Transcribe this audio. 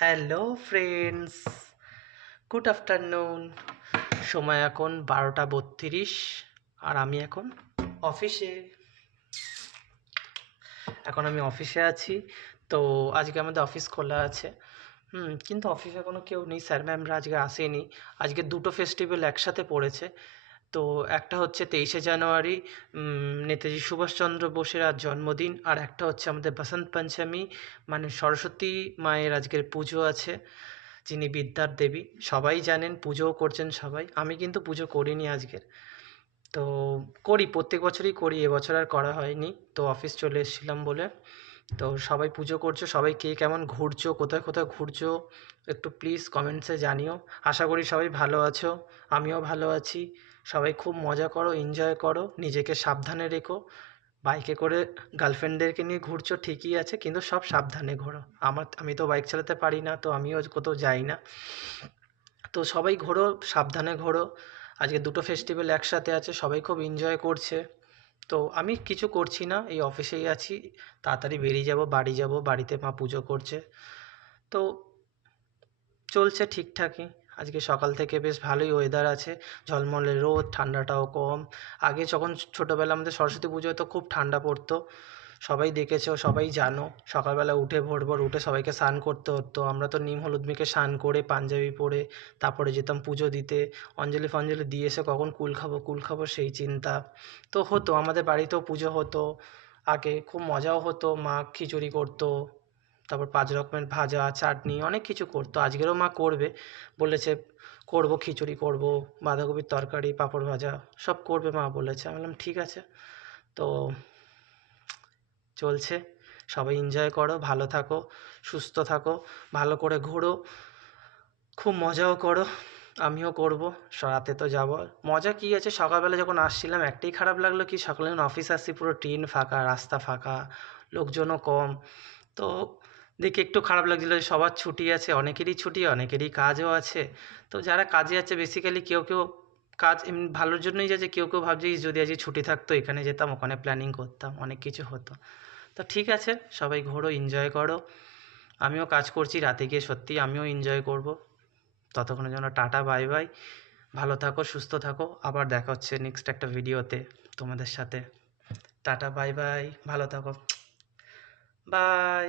Hello friends, good afternoon. সময় এখন 12:32 আর আমি এখন অফিসে। আমি অফিসে আছি। তো আজকে আমাদের অফিস খোলা আছে। কিন্তু অফিসে কোনো কেউ নেই, স্যার ম্যামরা আজকে আসেনি। আজকে দুটো ফেস্টিভ্যাল একসাথে পড়েছে। তো একটা হচ্ছে 23শে জানুয়ারি, নেতাজি সুভাষচন্দ্র বোসের আজ জন্মদিন, আর একটা হচ্ছে আমাদের বসন্ত পঞ্চমী, মানে সরস্বতী মায়ের আজকের পুজো আছে, যিনি বিদ্যার দেবী। সবাই জানেন, পুজোও করছেন সবাই। আমি কিন্তু পুজো করিনি আজকের। তো করি, প্রত্যেক বছরই করি, এবছর আর করা হয়নি। তো অফিস চলে এসেছিলাম বলে। তো সবাই পুজো করছো, সবাই কে কেমন ঘুরছো, কোথায় কোথায় ঘুরছো, একটু প্লিজ কমেন্টসে জানিও। আশা করি সবাই ভালো আছো, আমিও ভালো আছি। সবাই খুব মজা করো, এনজয় করো, নিজেকে সাবধানে রেখো। বাইকে করে গার্লফ্রেন্ডদেরকে নিয়ে ঘুরছো ঠিকই আছে, কিন্তু সব সাবধানে ঘোরো। আমি তো বাইক চালাতে পারি না, তো আমিও কোথাও যাই না। তো সবাই ঘোরো, সাবধানে ঘোরো। আজকে দুটো ফেস্টিভ্যাল একসাথে আছে, সবাই খুব এনজয় করছে। তো আমি কিছু করছি না, এই অফিসেই আছি। তাড়াতাড়ি বেরিয়ে যাব, বাড়ি যাব, বাড়িতে মা পুজো করছে। তো চলছে ঠিকঠাকই। আজকে সকাল থেকে বেশ ভালোই ওয়েদার আছে, ঝলমলে রোদ, ঠান্ডাটাও কম। আগে যখন ছোটোবেলা আমাদের সরস্বতী পুজো হতো, খুব ঠান্ডা পড়তো। সবাই দেখেছো, সবাই জানো। সকালবেলা উঠে ভোর ভোর উঠে সবাইকে স্নান করতে হতো। আমরা তো নিম হলুদ মেখে স্নান করে পাঞ্জাবি পরে তারপরে যেতাম পুজো দিতে। অঞ্জলি ফঞ্জলি দিয়ে এসে কখন কুল খাবো সেই চিন্তা। তো হতো, আমাদের বাড়িতেও পুজো হতো আগে, খুব মজাও হতো। মা খিচুড়ি করতো, তারপর 5 রকমের ভাজা, চাটনি, অনেক কিছু করতো। আজকেরও মা করবে বলেছে, করবো খিচুড়ি, করবো বাঁধাকপির তরকারি, পাঁপড় ভাজা, সব করবে মা বলেছে। আমি বললাম ঠিক আছে। তো চলছে। সবাই এনজয় করো, ভালো থাকো, সুস্থ থাকো, ভালো করে ঘোরো, খুব মজাও করো। আমিও করব। রাতে তো যাব। মজা কী আছে, সকালবেলা যখন আসছিলাম একটাই খারাপ লাগলো, কি সকালে যখন অফিস আসছি পুরো ট্রেন ফাঁকা, রাস্তা ফাঁকা, লোকজনও কম। তো দেখে একটু খারাপ লাগছিলো যে সবার ছুটি আছে, অনেকেরই ছুটি, অনেকেরই কাজও আছে। তো যারা কাজে আছে বেসিক্যালি কেউ কেউ কাজ এমনি ভালোর জন্যই যাচ্ছে, কেউ কেউ ভাবছে যদি আজকে ছুটি থাকতো এখানে যেতাম, ওখানে প্ল্যানিং করতাম, অনেক কিছু হতো। তো ঠিক আছে, সবাই ঘোরো, এনজয় করো। আমিও কাজ করছি, রাতে গিয়ে সত্যিই আমিও এনজয় করব। ততক্ষণের জন্য টাটা, বাই বাই। ভালো থাকো, সুস্থ থাকো। আবার দেখা হচ্ছে নেক্সট একটা ভিডিওতে তোমাদের সাথে। টাটা, বাই বাই, ভালো থাকো, বাই।